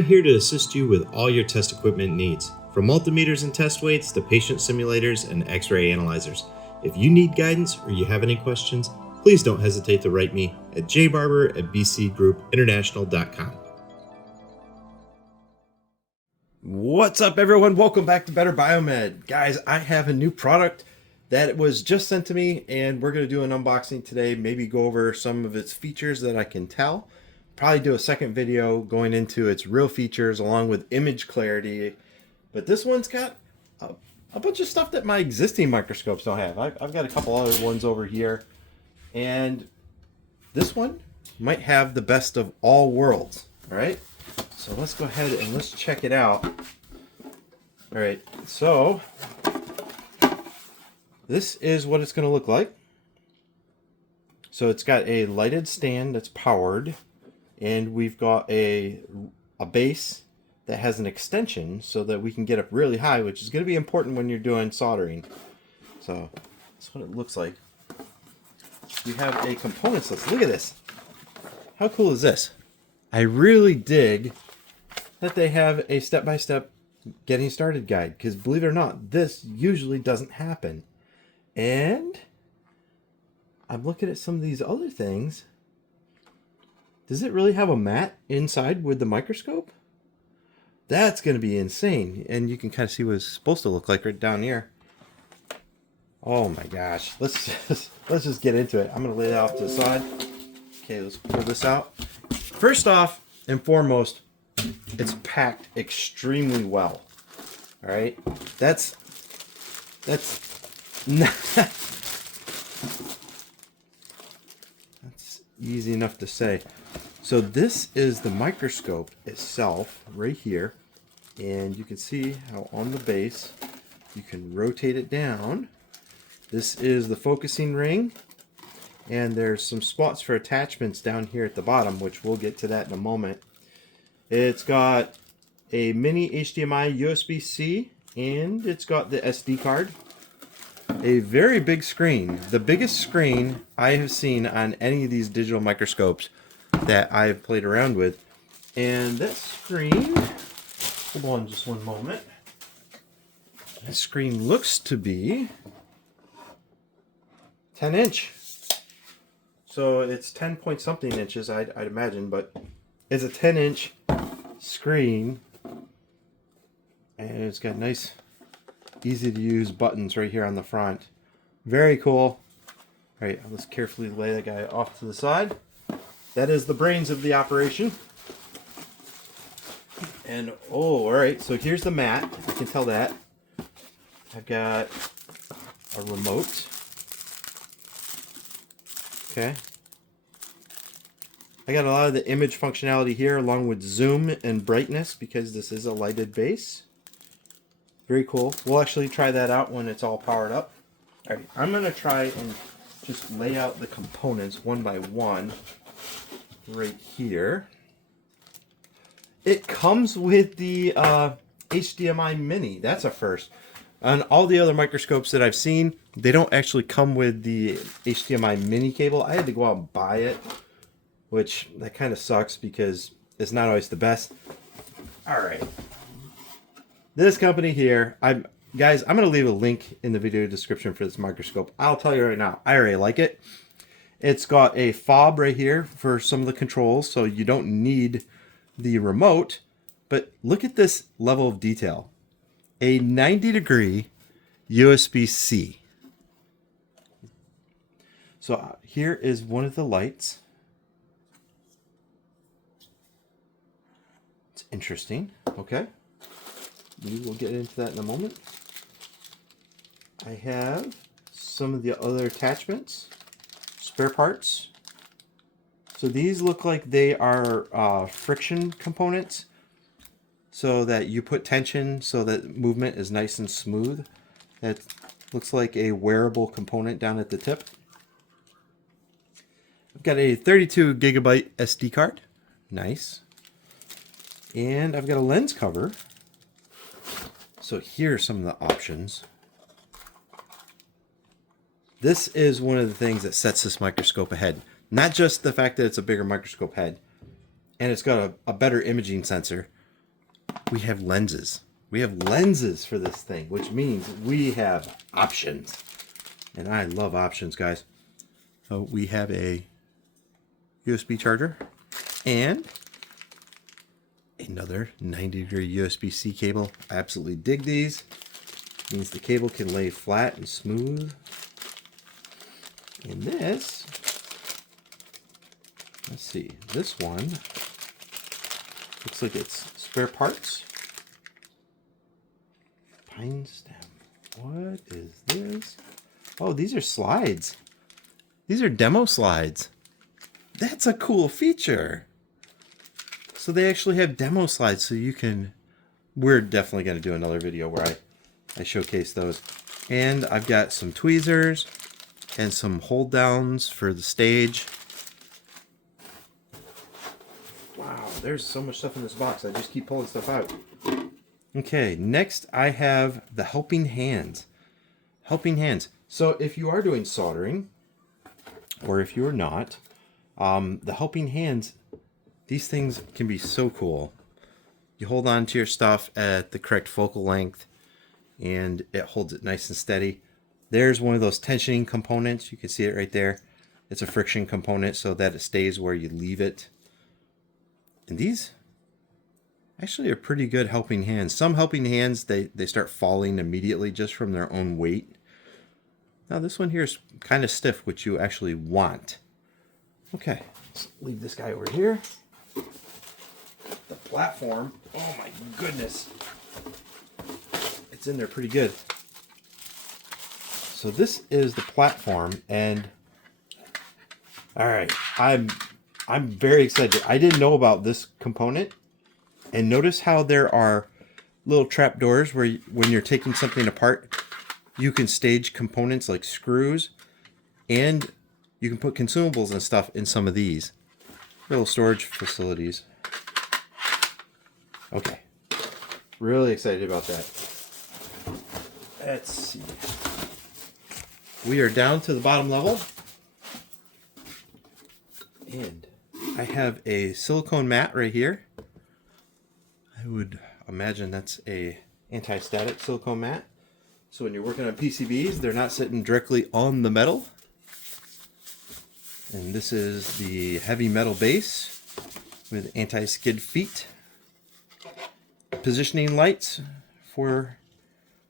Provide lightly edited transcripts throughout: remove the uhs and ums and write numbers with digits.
I'm here to assist you with all your test equipment needs, from multimeters and test weights to patient simulators and x-ray analyzers. If you need guidance or you have any questions, please don't hesitate to write me at jbarber@bcgroupinternational.com. What's up, everyone? Welcome back to Better Biomed. Guys, I have a new product that was just sent to me, and we're going to do an unboxing today, maybe go over some of its features that I can tell. Probably do a second video going into its real features along with image clarity. But this one's got a bunch of stuff that my existing microscopes don't have. I've got a couple other ones over here. And this one might have the best of all worlds. All right, so let's go ahead and let's check it out. All right, so this is what it's going to look like. So it's got a lighted stand that's powered, and we've got a base that has an extension so that we can get up really high, which is going to be important when you're doing soldering. So that's what it looks like. We have a components list. Look at this. How cool is this? I really dig that they have a step-by-step getting started guide, because believe it or not, this usually doesn't happen. And I'm looking at some of these other things. Does it really have a mat inside with the microscope? That's going to be insane. And you can kind of see what it's supposed to look like right down here. Oh my gosh. Let's just get into it. I'm going to lay that off to the side. Okay, let's pull this out. First off and foremost, it's packed extremely well. All right. That's easy enough to say. So this is the microscope itself right here, and you can see how on the base you can rotate it down. This is the focusing ring, and there's some spots for attachments down here at the bottom, which we'll get to that in a moment. It's got a mini HDMI USB-C, and it's got the SD card. A very big screen, the biggest screen I have seen on any of these digital microscopes that I've played around with. And that screen, hold on just one moment. That screen looks to be 10 inch. So it's 10 point something inches, I'd imagine, but it's a 10 inch screen. And it's got nice, easy to use buttons right here on the front. Very cool. All right, let's carefully lay that guy off to the side. That is the brains of the operation. And oh, all right, so here's the mat. You can tell that. I've got a remote. Okay. I got a lot of the image functionality here along with zoom and brightness because this is a lighted base. Very cool. We'll actually try that out when it's all powered up. All right, I'm going to try and just lay out the components one by one right here. It comes with the HDMI mini. That's a first. On all the other microscopes that I've seen, they don't actually come with the HDMI mini cable. I had to go out and buy it, which that kind of sucks because it's not always the best. All right. This company here, guys, I'm going to leave a link in the video description for this microscope. I'll tell you right now, I already like it. It's got a fob right here for some of the controls, so you don't need the remote. But look at this level of detail. A 90-degree USB-C. So here is one of the lights. It's interesting. Okay. We will get into that in a moment. I have some of the other attachments, spare parts. So these look like they are friction components, so that you put tension so that movement is nice and smooth. That looks like a wearable component down at the tip. I've got a 32 gigabyte SD card. Nice. And I've got a lens cover. So here are some of the options. This is one of the things that sets this microscope ahead. Not just the fact that it's a bigger microscope head, and it's got a better imaging sensor, we have lenses. We have lenses for this thing, which means we have options. And I love options, guys. So we have a USB charger and another 90-degree USB-C cable. I absolutely dig these. Means the cable can lay flat and smooth. And this, let's see, this one looks like it's spare parts. Pine stem. What is this? Oh, these are slides. These are demo slides. That's a cool feature. So they actually have demo slides so you can... We're definitely going to do another video where I showcase those. And I've got some tweezers and some hold downs for the stage. Wow, there's so much stuff in this box. I just keep pulling stuff out. Okay, next I have the helping hands. Helping hands. So if you are doing soldering, or if you're not, the helping hands, these things can be so cool. You hold on to your stuff at the correct focal length and it holds it nice and steady. There's one of those tensioning components. You can see it right there. It's a friction component so that it stays where you leave it. And these actually are pretty good helping hands. Some helping hands, they start falling immediately just from their own weight. Now this one here is kind of stiff, which you actually want. Okay, let's leave this guy over here. The platform, oh my goodness. It's in there pretty good. So this is the platform, and all right, I'm very excited. I didn't know about this component, and notice how there are little trap doors where when you're taking something apart, you can stage components like screws, and you can put consumables and stuff in some of these little storage facilities. Okay, really excited about that. Let's see. We are down to the bottom level, and I have a silicone mat right here. I would imagine that's a anti-static silicone mat. So when you're working on PCBs, they're not sitting directly on the metal. And this is the heavy metal base with anti-skid feet. Positioning lights for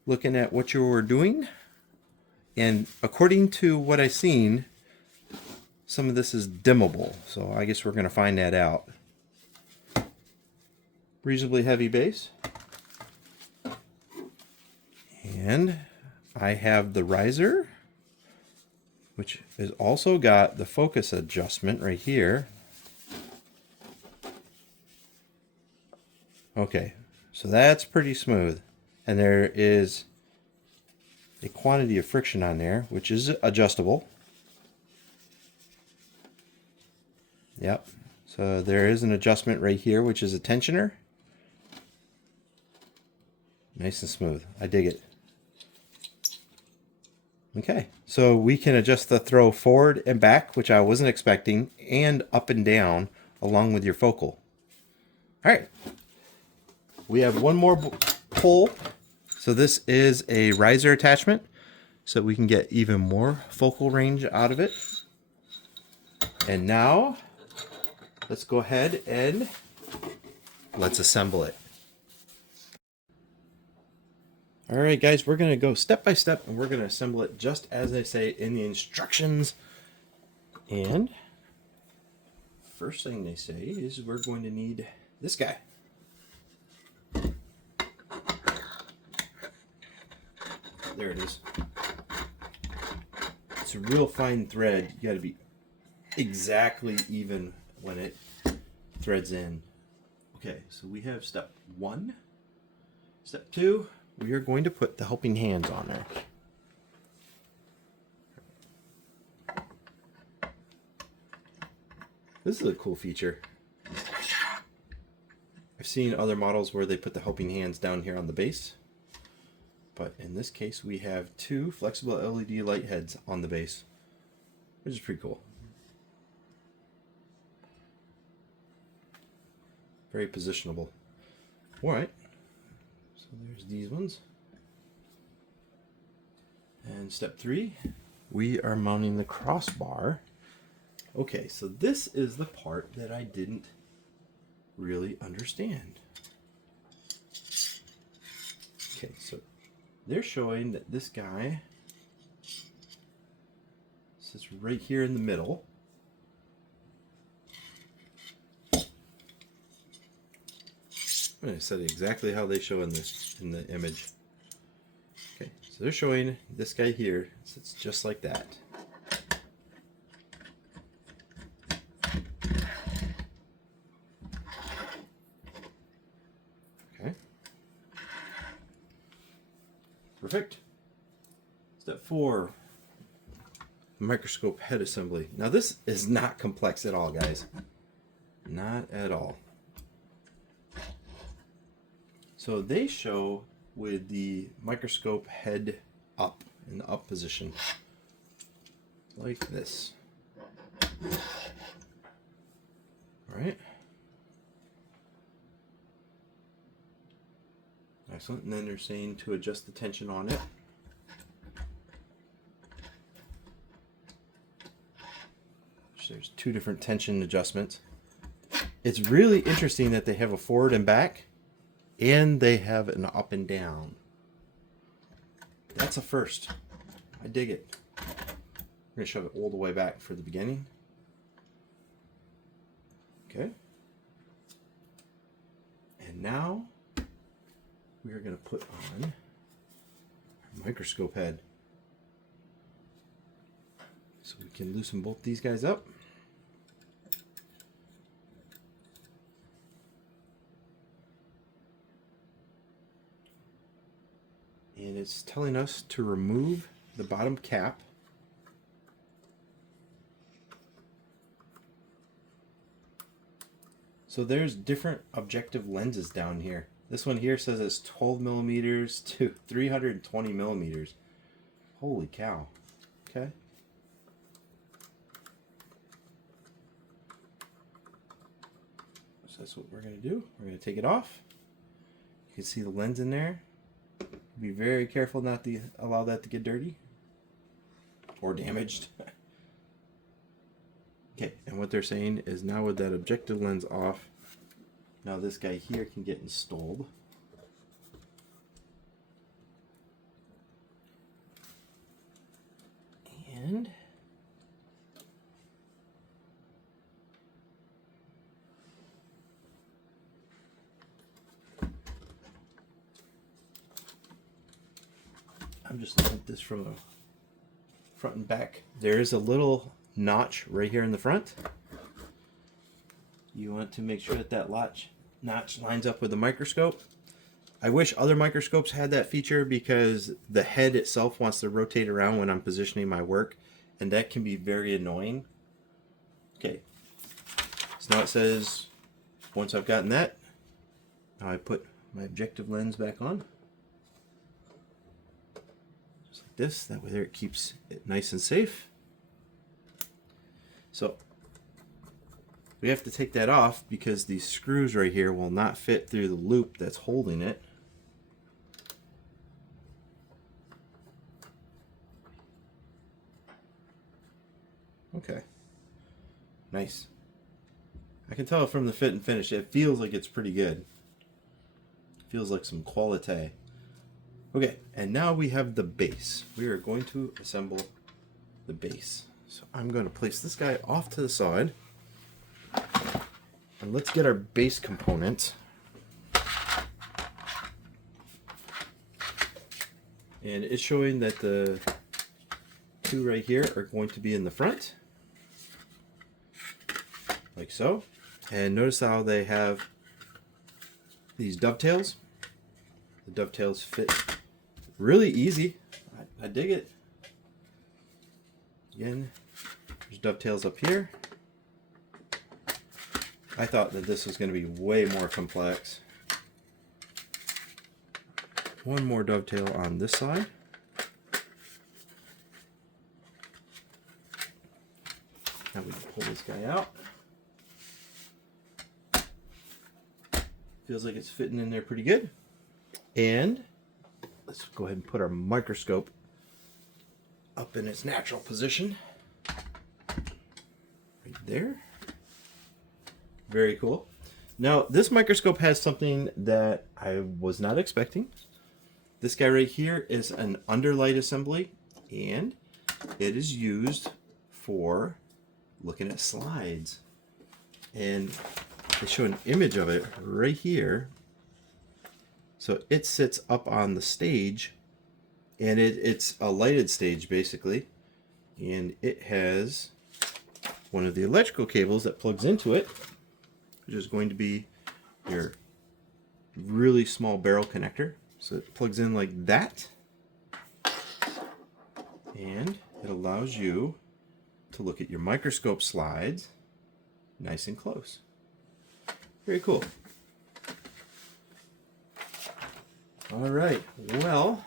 looking at what you're doing. And according to what I've seen, some of this is dimmable. So I guess we're going to find that out. Reasonably heavy base. And I have the riser, which has also got the focus adjustment right here. Okay, so that's pretty smooth. And there is a quantity of friction on there, which is adjustable. Yep, so there is an adjustment right here, which is a tensioner. Nice and smooth. I dig it. Okay, so we can adjust the throw forward and back, which I wasn't expecting, and up and down along with your focal. All right, we have one more pull. So this is a riser attachment, so we can get even more focal range out of it. And now, let's go ahead and let's assemble it. All right, guys, we're going to go step by step, and we're going to assemble it just as they say in the instructions. And first thing they say is we're going to need this guy. There it is. It's a real fine thread. You got to be exactly even when it threads in. Okay, so we have step 1. Step 2. We are going to put the helping hands on there. This is a cool feature. I've seen other models where they put the helping hands down here on the base. But in this case, we have 2 flexible LED light heads on the base, which is pretty cool. Very positionable. All right. So there's these ones. And step 3, we are mounting the crossbar. Okay, so this is the part that I didn't really understand. Okay, so they're showing that this guy sits right here in the middle. I'm going to set it exactly how they show in the image. Okay, so they're showing this guy here sits just like that. Okay. Perfect. Step 4, microscope head assembly. Now this is not complex at all, guys. Not at all. So they show with the microscope head up, in the up position, like this. All right. Excellent. And then they're saying to adjust the tension on it. There's 2 different tension adjustments. It's really interesting that they have a forward and back, and they have an up and down. That's a first. I dig it. I'm going to shove it all the way back for the beginning. Okay. And now we are going to put on our microscope head. So we can loosen both these guys up. And it's telling us to remove the bottom cap. So there's different objective lenses down here. This one here says it's 12 millimeters to 320 millimeters. Holy cow. Okay. So that's what we're going to do. We're going to take it off. You can see the lens in there. Be very careful not to allow that to get dirty or damaged. Okay, and what they're saying is now with that objective lens off, now this guy here can get installed. And I'm just looking at this from the front and back. There is a little notch right here in the front. You want to make sure that that notch lines up with the microscope. I wish other microscopes had that feature because the head itself wants to rotate around when I'm positioning my work, and that can be very annoying. Okay, so now it says once I've gotten that, now I put my objective lens back on. This, that way there it keeps it nice and safe. So we have to take that off because these screws right here will not fit through the loop that's holding it. Okay, nice. I can tell from the fit and finish, it feels like it's pretty good. It feels like some quality. Okay, and now we have the base. We are going to assemble the base. So I'm going to place this guy off to the side. And let's get our base component. And it's showing that the 2 right here are going to be in the front. Like so. And notice how they have these dovetails. The dovetails fit really easy. I dig it. Again, there's dovetails up here. I thought that this was going to be way more complex. One more dovetail on this side. Now we can pull this guy out. Feels like it's fitting in there pretty good. And let's go ahead and put our microscope up in its natural position. Right there. Very cool. Now, this microscope has something that I was not expecting. This guy right here is an underlight assembly, and it is used for looking at slides. And they show an image of it right here. So it sits up on the stage, and it's a lighted stage basically, and it has one of the electrical cables that plugs into it, which is going to be your really small barrel connector. So it plugs in like that, and it allows you to look at your microscope slides nice and close. Very cool. All right, well,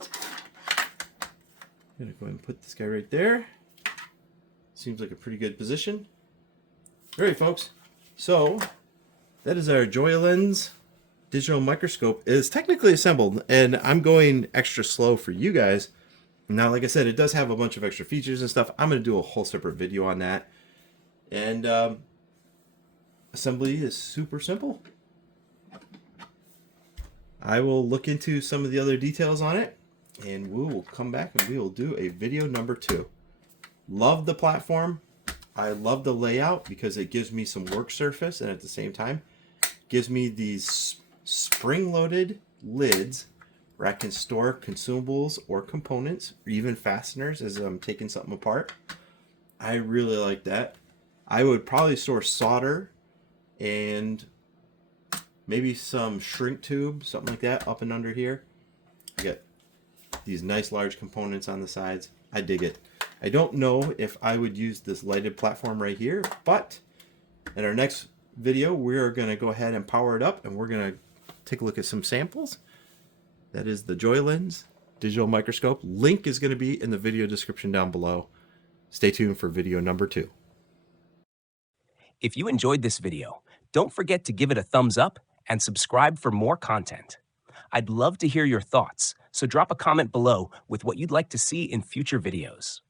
I'm gonna go ahead and put this guy right there. Seems like a pretty good position. All right, folks, so that is our Joyalens digital microscope. It is technically assembled, and I'm going extra slow for you guys. Now, like I said, it does have a bunch of extra features and stuff. I'm gonna do a whole separate video on that. And assembly is super simple. I will look into some of the other details on it, and we will come back and we will do a video number 2. Love the platform. I love the layout because it gives me some work surface, and at the same time gives me these spring-loaded lids where I can store consumables or components or even fasteners as I'm taking something apart. I really like that. I would probably store solder and maybe some shrink tube, something like that, up and under here. You get these nice large components on the sides. I dig it. I don't know if I would use this lighted platform right here, but in our next video, we're going to go ahead and power it up, and we're going to take a look at some samples. That is the Joyalens digital microscope. Link is going to be in the video description down below. Stay tuned for video number 2. If you enjoyed this video, don't forget to give it a thumbs up and subscribe for more content. I'd love to hear your thoughts, so drop a comment below with what you'd like to see in future videos.